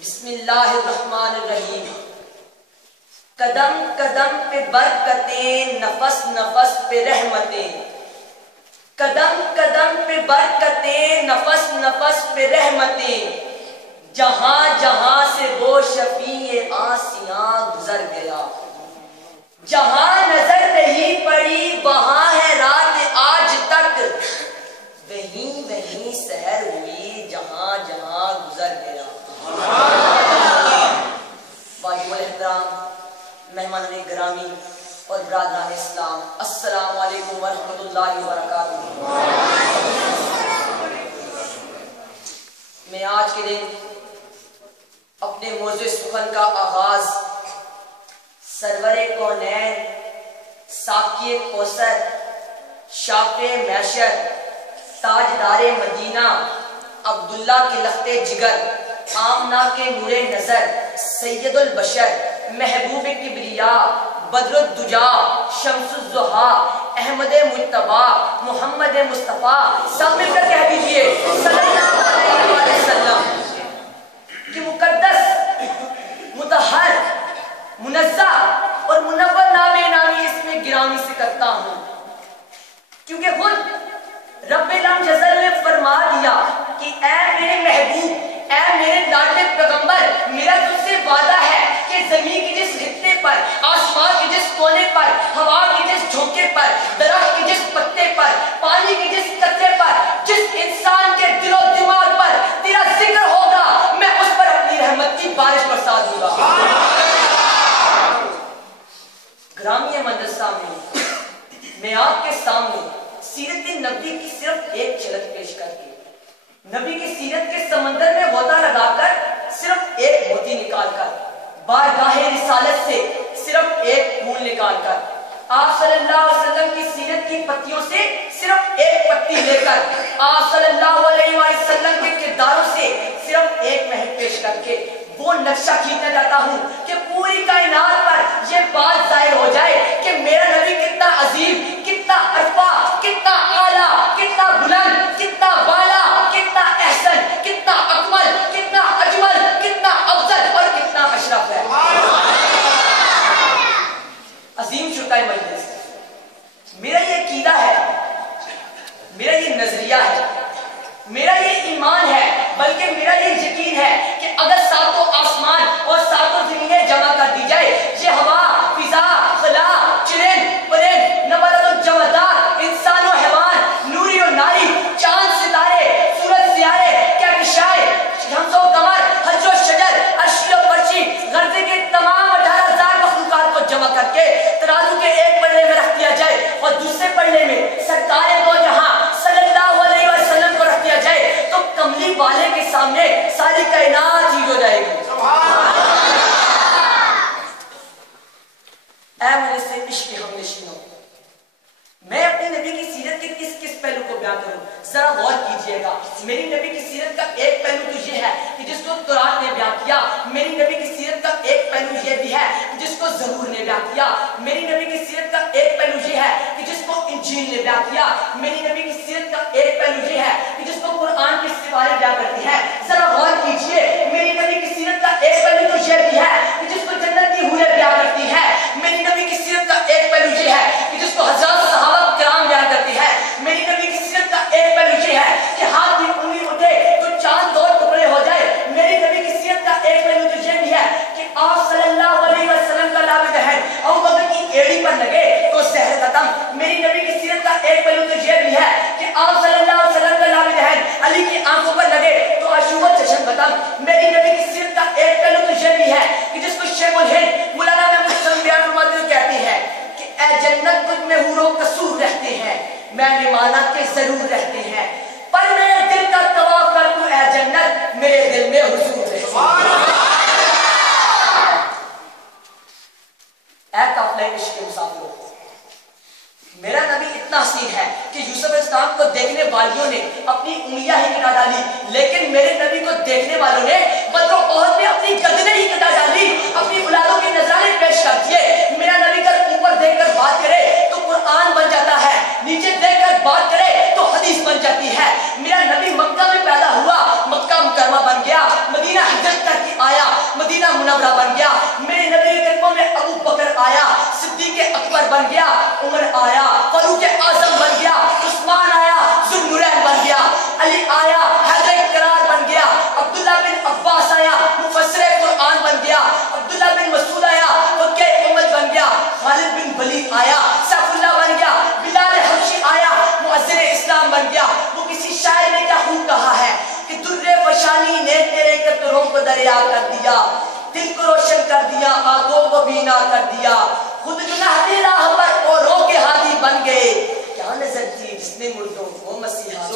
بسم اللہ الرحمن الرحیم۔ قدم قدم پہ برکتیں، نفس نفس پہ رحمتیں، قدم قدم پہ برکتیں، نفس نفس پہ رحمتیں، جہاں جہاں سے وہ شفیع آسیاں گزر گیا، جہاں نظر نہیں پڑی وہاں ہے رات آج تک، وہیں وہیں سحر ہوئی جہاں جہاں گزر گیا۔ واجب الاحترام مہمان گرامی اور برادران اسلام، السلام علیکم ورحمۃ اللہ وبرکاتہ۔ میں آج کے دن اپنے موضوع سخن کا آغاز سرور کونین، ساقی کوثر، شافع معشر، تاجدار مدینہ، عبداللہ کے لخت جگر، آمنہ کے نور نظر، سید البشر، محبوب کبریاء، بدر الدجا، شمس الضحیٰ، احمد مجتبی، محمد مصطفیٰ، سب مل کر کہہ دیجئے صلی اللہ علیہ وسلم کہ مقدس، مطہر، منزہ اور منور نام نامی اس میں گرامی سے کرتا ہوں، کیونکہ خود رب لم جزل نے فرما دیا کہ اے میرے محبوب، اے میرے لاڈلے پیغمبر، میرا تجھ سے وعدہ ہے کہ زمین کے جس خطے پر، آسمان کے جس کونے پر، ہوا کے جس جھونکے پر، درخت کے جس پتے پر، پانی کے جس قطرے پر، جس انسان کے دل و دماغ پر تیرا ذکر ہوگا، میں اس پر اپنی رحمت کی بارش برسا دوں گا۔ گرامی منظر سامنے، میں آپ کے سامنے سیرت نبی کی صرف ایک جھلک پیش کر کے، نبی کی سیرت کے سمندر میں غوطہ لگا کر صرف ایک موتی نکال کر، بارگاہ رسالت سے صرف ایک پھول نکال کر، آپ صلی اللہ علیہ وسلم کی سیرت کی پتیوں سے صرف ایک پتی لے کر، آپ صلی اللہ علیہ وسلم کے کرداروں سے صرف ایک مہک پیش کر کے وہ نقشہ کھینچنا چاہتا ہوں کہ پوری کائنات پر یہ بات ظاہر ہو جائے کہ میرا نبی کتنا عظیم، کتنا عرفہ، کتنا اعلیٰ، کتنا بلند، کتنا بالا، کتنا احسن، کتنا اکمل، کتنا اجمل، کتنا افضل اور کتنا اشرف ہے۔ عظیم شرکائے مجلس، میرا یہ عقیدہ ہے، میرا یہ نظریہ ہے، میرا یہ ایمان ہے، بلکہ میرا یہ یقین ہے کہ اگر ساتوں آسمان اور ساتوں زمینیں جمع کر دی جائے، یہ ہوا، فضا، خلا، چرند، پرند، نبات و جمادات، انسان و حیوان، نوری و ناری، چاند ستارے، سورج سیارے، کہکشائے، شمس و قمر، حج و شجر، عرش و فرشی، غرضے کے تمام 18,000 مخلوقات کو جمع کر کے ترازو کے ایک پلڑے میں رکھ دیا جائے اور دوسرے پلڑے میں سرکار دو جہاں صلی اللہ علیہ وسلم کو رکھ دیا جائے تو کملی والے کے سامنے ساری کائنات ہی ہو جائے گی۔ اے مجھے سے عشق ہم نشینوں، میں اپنے نبی کی سیرت کے کس کس پہلو کو بیان کروں، ذرا غور کیجئے گا۔ میری نبی کی سیرت کا ایک پہلو تو یہ ہے کہ جس کو تورات نے بیان کیا، میری نبی کی سیرت کا ایک پہلو یہ بھی ہے جس کو زبور نے بیان کیا، میری نبی کی سیرت کا ایک پہلو یہ ہے کہ جس کو انجیل نے بیان کیا، میری نبی کی سیرت کا ایک پہلو یہ ہے کہ جس کو قرآن کی سفاریں بیان کرتی ہے۔ ذرا غور کیجئے، میری نبی کی سیرت کا ایک پہلو تو یہ بھی ہے کہ جس کو جنت کی حوریں بیان کرتی ہے، میری نبی کی سیرت کا ایک پہلو یہ ہے کہ جس کو حضرات صحابہ کرام بیان کرتی ہے، میری نبی کی سیرت کا ایک پہلو یہ ہے کہ ہاتھ میں انگلی اٹھے تو چاند دو ٹکڑے ہو جائے، میری نبی کی سیرت کا ایک پہلو تو یہ بھی ہے کہ آپ صلی اللہ علیہ وسلم کا لاب دہن ابو بکر کی ایڑی پر لگے تو زہر ختم، میری نبی کی سیرت کا ایک پہلو تو یہ بھی ہے کہ آپ صلی اللہ علیہ وسلم کا لاب دہن علی کی آنکھوں پر لگے تو اشوب چشم ختم، میری نبی کی سیرت کا ایک پہلو تو یہ بھی ہے کہ جس کو شیخ الہند مولانا محمد حسن بیان فرماتے ہوئے کہتے ہیں کہ اے جنت تجھ میں حور و قصور رہتے ہیں، میں نے مانا کہ ضرور رہتے ہیں، پر میرے دل کا طواف کر تو اے جنت میرے دل میں حضور رہتے ہیں۔ اے قافلہ عشق کے مسافروں، میرا نبی اتنا حسین ہے کہ یوسف علیہ السلام کو دیکھنے والیوں نے اپنی انگلیاں ہی کٹا ڈالی، لیکن میرے نبی کو دیکھنے والوں نے بدر و احد میں اپنی گردنیں ہی کٹا ڈالی، اپنی اولادوں کے نذرانے پیش کر دیے۔ میرا نبی اگر اوپر دیکھ کر بات کرے تو قرآن بن جاتا ہے، نیچے دیکھ کر بات کرے تو حدیث بن جاتی ہے۔ میرا نبی مکہ میں پیدا ہوا، مکہ مکرمہ بن گیا، مدینہ ہجرت کر کے آیا، بن گیا، عمر آیا فاروق اعظم بن گیا، عثمان آیا ذوالنورین بن گیا، علی آیا حیدر کرار بن گیا، عبداللہ بن عباس آیا مفسر قرآن بن گیا، عبداللہ بن مسعود آیا فقہ امت بن گیا، خالد بن ولید آیا سیف اللہ بن گیا، بلال حبشی آیا مؤذن اسلام بن گیا۔ وہ کسی شاعر نے کیا خوب کہا ہے کہ در فشانی نے تیرے قطروں کو دریا کر دیا، دل کو روشن کر دیا، آنکھوں کو بینا کر دیا، خود گناہ راہ پر اوروں کے ہادی بن گئے، کیا نظر تھی جس نے مردوں کو مسیحا